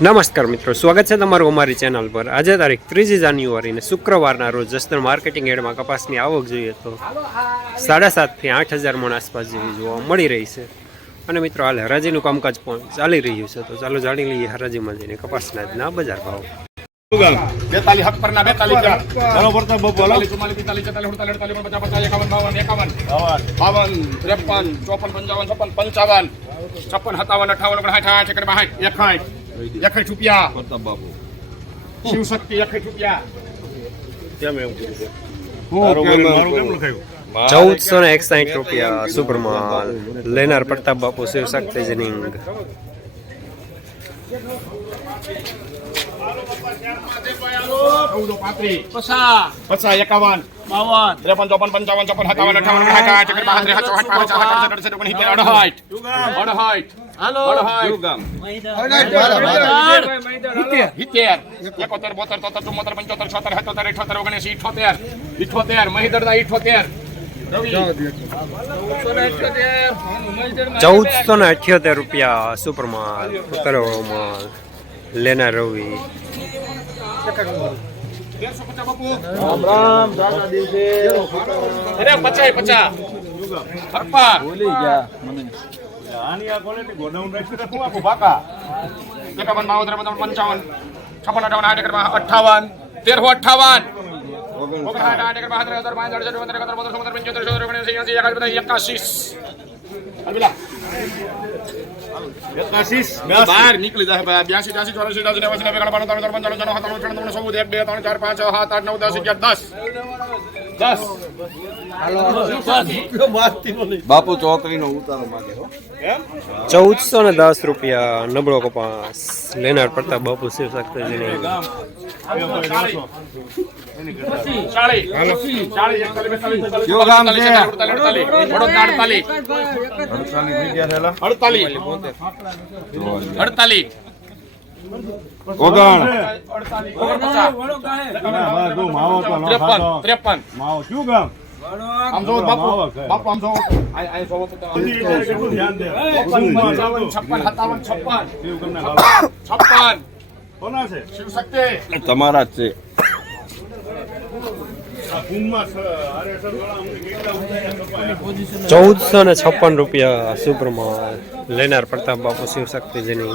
નમસ્કાર મિત્રો સ્વાગત છે તમારું અમારી ચેનલ પર. આજે તારીખ ત્રીજી જાન્યુઆરી ને શુક્રવારના રોજ જસદણ માર્કેટિંગ એડમાં કપાસની આવક જોઈએ તો સાડા સાતથી આઠ હજાર મણ આસપાસ જેવી જોવા મળી રહી છે. અને મિત્રો હાલ હરાજીનું કામકાજ પણ ચાલી રહ્યું છે તો ચાલો જાણી લઈએ હરાજીમાં જઈને કપાસના આજના બજાર ભાવ. બેતાલીસ હક પરના બેતાલીસ બરોબર તો બહુ બેતાલીસ ચુમ્માલીસ અડતાલીસ અડતાલીસ પચાસ પચાસ એકાવન બાવન એકાવન. બાવન. ત્રેપન ચોપન પંચાવન છપ્પન પંચાવન. છપ્પન સત્તાવન અઠાવન આઠ એકડ બાસઠ એકસાઠ રૂપિયા પ્રતાપ બાબુ શિવ શક્તિ એકસાઠ રૂપિયા કેમ લખાયું ચૌદસો ને એકસાઠ રૂપિયા સુપરમાલ લેનાર પ્રતાપ બાપુ શિવ શક્તિ જનિંગ એકાવન બાવન ત્રેપન ચોપન પંચાવન છપ્પન સત્તાવન અઠાવન ઓગણસાઠ આઠ એકડ બાસઠ ત્રેસઠ અડસઠ ઓગણસિત્તેર અડસઠ અડસઠ એકોતેર બોતેર તોતેર ચુમ્મોતેર પંચોતેર છોતેર સત્તોતેર અઠોતેર ઓગણીસ ઇઠોતેર ઇઠોતેર મહિદરના ઇઠોતેર રવિ. ચૌદસો ને અઠ્યોતેર રૂપિયા સુપરમાલ માલ લેનાર રવિ. અરે પચાય પચાસ. હરપા આની આ ક્વોલિટી ગોડાઉન રાખી હું આપું બાકા એકાવન બાવન ત્રેપન પંચાવન છપ્પન અઠાવન આઠ એકર અઠાવન તેરસો અઠાવન. બહાર નીકળી જાય બ્યાસી ત્યાસી ચોરાસી દસ નેવું એકાણું બાણું ત્રણ પંચાણું છન્નું સત્તાણું અઠ્ઠાણું નવ્વાણું ચૌદ એક બે ત્રણ ચાર પાંચ સાત આઠ નવ દસ અગિયાર દસ. બાપુ ચોકરી નો ઉતારો માંગે ચૌદસો ને દસ રૂપિયા નબળો કપાસ લેનાર પડતા બાપુ શિવ શક્તિ ને? અડતાલીસ. ઓગણ. માવો તો ત્રેપન ત્રેપન. માવો શું ગામ? આમ જો બાપુ બાપુ આમ જો આય કેટલું ધ્યાન દે? કોના છે? તમારા જ છે? ચૌદસો ને છપ્પન રૂપિયા સુપ્રમા લેનાર પ્રતાપ બાપુ શિવશક્તિજીની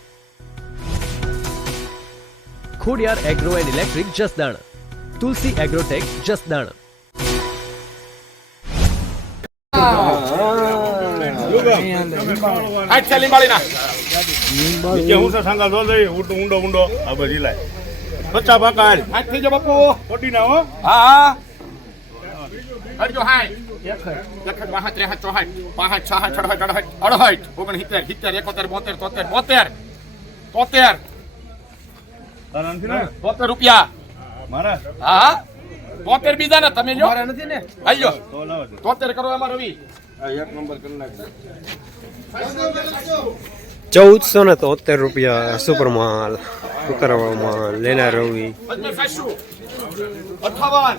Khodiyar agro and electric Jasdan. Tulsi agrotech Jasdan. આઠ છે લીંબાડીના હું છે સાંગા દો દઈ ઊંડો ઊંડો ઊંડો આ બધી લાય. પાકા હાલ. આઠ થઈ જાઓ બાપુ. ખોટી ના હો. હા હા. હરજો હાય. અડસઠ ઓગણસિત્તેર સિત્તેર એકોતેર બોતેર તોતેર બોતેર. તોતેર. રૂપિયા. મારા? હા? તોતેર બીજા ને તમે જો નથી ને. તોતેર કરો એમાં રવિ. ચૌદસો ને તોતેર રૂપિયા સુપરમાલ ઉતરવાળો માલ લેનાર રવિ. પંદર સાતસો અઠાવન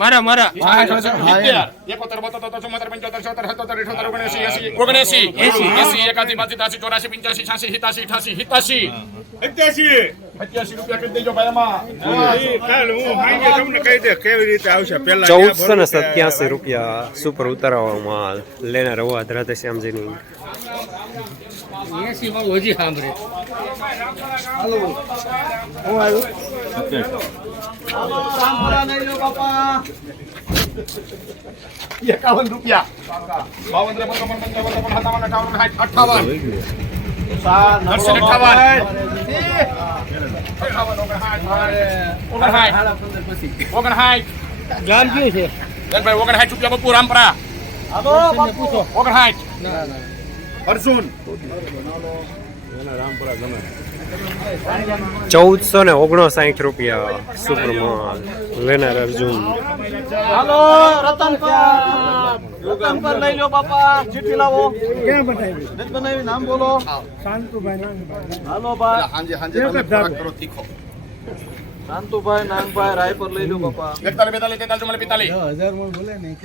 મારા મારા. એકોતેર બોતેર ચુમ્મોતેર પંચોતેર છોતેર સત્તોતેર અઠોતેર ઓગણએસી એસી ઓગણએસી. એસી એકાસી બાસી તાસી ચોરાસી પંચ્યાસી છ્યાસી સિત્યાસી અઠાસી સિત્યાસી અત્યાસી પંચ્યાસી રૂપિયા કરી દેજો ભાઈ હું માંગે તમને કહી દે કેવી રીતે આવશે. પહેલા ચૌદસો ને સત્યાસી રૂપિયા સુપર ઉતારવામાં લેનાર હોવા રાધેશ્યામજીની એકાવન રૂપિયા. બાવન ત્રેપન ચોપન પંચાવન છપ્પન સત્તાવન અઠાવન સાઠ અઠાવન. દર્શન અઠાવન. ઓગણસાઠ. ગામ કયું છે. ધનભાઈ ઓગણસાઠ રૂપિયા બપુ રામપરા. ઓગણસાઠ. અર્જુન. રામપુરા ગમે. ચૌદસો ને ઓગણસાઠ રૂપિયા સુપર માલ લેનાર અર્જુન. હાલો રતન રતન પર લઈ લો બાપા ચીઠી લાવો. ક્યાં બનાવી નથી બનાવી નામ બોલો. હાલો ભાઈ. હાંજે હાંજે કરો તીખો. શાંતુભાઈ નાનભાઈ રાય પર લઈ લો બાપા. એકતાલીસ બેતાલીસ તેતાલીસ ચુમ્માલીસ પિસ્તાલીસ.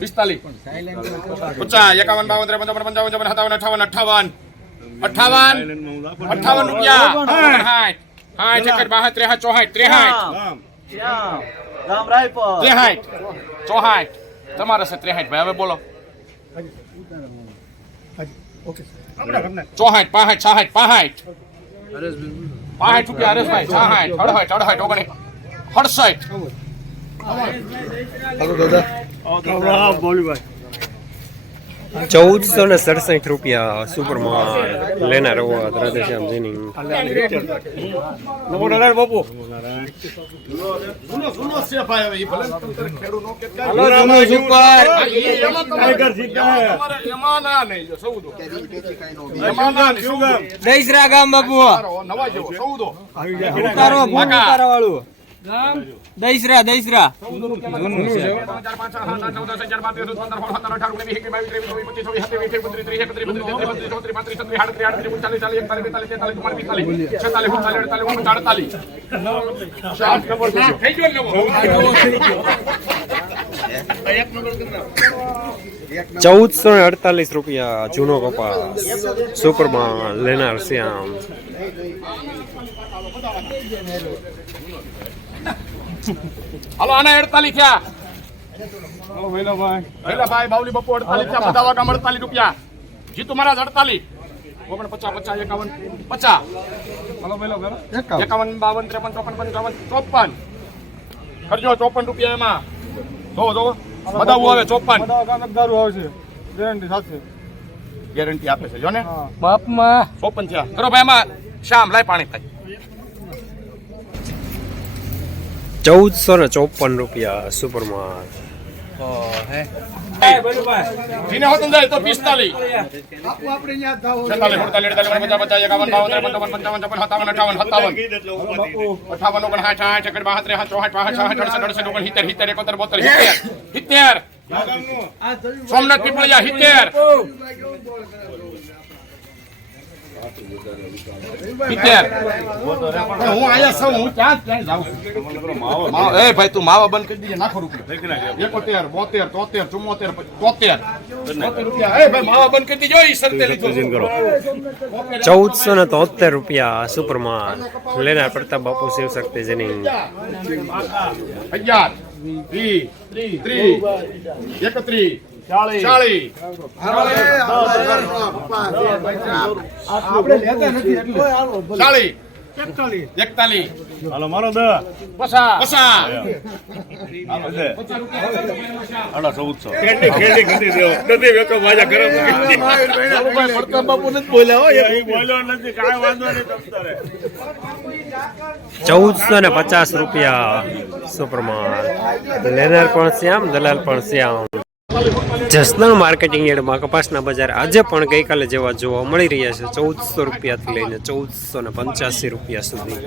પિસ્તાલીસ. પચાસ એકાવન બાવન ત્રેપન પંચાવન ચોપન સત્તાવન અઠાવન અઠાવન. અઠાવન. અઠાવન રૂપિયા. સાઠ એકસઠ બાસઠ ત્રેસઠ ચોસઠ ત્રેસઠ ત્રેહાઠ ગામ રાય પર ત્રેસઠ ચોસઠ તમારે છે ત્રેહાઠ ભાઈ. હવે બોલો. ચોસઠ પાસઠ છાસઠ પાહાઠ પાસઠ રૂપિયા હરેશભાઈ છાસઠ અડસઠ અડસઠ ઓગણી સડસઠ ચૌદસો ને સડસઠ રૂપિયા સુપર માલ લેનાર હોવા રાધેશ્યામજીની બાપુ. જૂનો બાપુ. નવા જેવો સૌદો. ઉતારો વાળું દહીસરા દૈસરા ચાર, પાંચ, છ, સાત, આઠ, નવ, દસ, અગિયાર, બાર, તેર, ચૌદ, પંદર, સોળ, સત્તર, અઢાર, ઓગણીસ, વીસ, એકવીસ, બાવીસ, ત્રેવીસ, ચોવીસ, પચીસ, છવ્વીસ, સત્યાવીસ, અઠ્યાવીસ, બત્રીસ, ત્રીસ, એકત્રીસ, બત્રીસ, તેત્રીસ, બત્રીસ, ચોત્રીસ, પાંત્રીસ, છત્રીસ, આડત્રીસ, આડત્રીસ, ઓગણત્રીસ, ચાલીસ, એકતાલીસ, બેતાલીસ, તેતાલીસ, ચુમ્માલીસ, પિસ્તાલીસ, છેતાલીસ, સુડતાલીસ, અડતાલીસ, ઓગણચાળીસ. સાત નંબર થઈ ગયો ને નવો? ચૌદસો ને અડતાલીસ રૂપિયા જૂનો કપાસ સુપરમાં લેનાર શ્યામ હાલો આના અડતાલીસ થયા. ભાઈ બાવલી બપુ અડતાલીસ થયા. બધા વાગા અડતાલીસ રૂપિયા. જીતુ મહારાજ અડતાલીસ. ઓગણ પચાસ પચાસ. એકાવન પચાસ એકાવન. બાવન ત્રેપન ચોપન પંચાવન ચોપન. કરજો ચોપન રૂપિયા એમાં. જો જો બધા આવે ચોપન ગેરંટી આપે છે જો ને. બાપમાં. ચોપન થયા. કરો ભાઈ એમાં શ્યામ લાય પાણી થાય. ચૌદસો ને ચોપન રૂપિયા સુપર માલ જીને હોતું જાય તો પિસ્તાલીસ. છેતાલીસ સુડતાલીસ અડતાલીસ પચાસ પચાસ એકાવન બાવન ત્રેપન ચોપન પંચાવન છપ્પન સત્તાવન અઠાવન સત્તાવન. અઠાવન ઓગણ સાઠ સાઠ એકડ બાસઠ ત્રેસઠ ચોસઠ પાસઠ છાસઠ અડસઠ અડસઠ ઓગણ સિત્તેર સિત્તેર એકોતેર બોતેર સિત્તેર. સિત્તેર. સોમનાથ પીપળિયા સિત્તેર. હું આયા છું હું ક્યાં ક્યાં જાઉં છું? એ ભાઈ તું માવા બંધ કરી દીજે નાખો રૂપિયા. એકોતેર બોતેર તોતેર ચુમ્મોતેર તોતેર તોતેર રૂપિયા. એ ભાઈ માવા બંધ કરી દીજો ઈ સરતે લીધો. ચૌદસો ને તોતેર રૂપિયા સુપર માલ લેનાર પ્રતાપ બાપુ શિવ શક્તિ જેની. અગિયાર એકત્રીસ ચાલીસ ચાલીસ એકતાલીસ. હાલો મારો પચાસ આડા ચૌદસો. કેન્ડી કેન્ડી કરી દેવો નથી વેકો માજા ગરમ બાપુ નથી બોલ્યા હો બોલ્યો નથી કાંઈ વાંધો નહીં તમતારે ચૌદસો ને પચાસ રૂપિયા સુપ્રમાણ. લેનાર પણ શ્યામ દલાલ પણ શ્યામ. જસદણ માર્કેટિંગ યાર્ડમાં કપાસના બજાર આજે પણ ગઈકાલે જેવા જોવા મળી રહ્યા છે. ચૌદસો રૂપિયાથી લઈને ચૌદસો ને પંચ્યાસી રૂપિયા સુધી.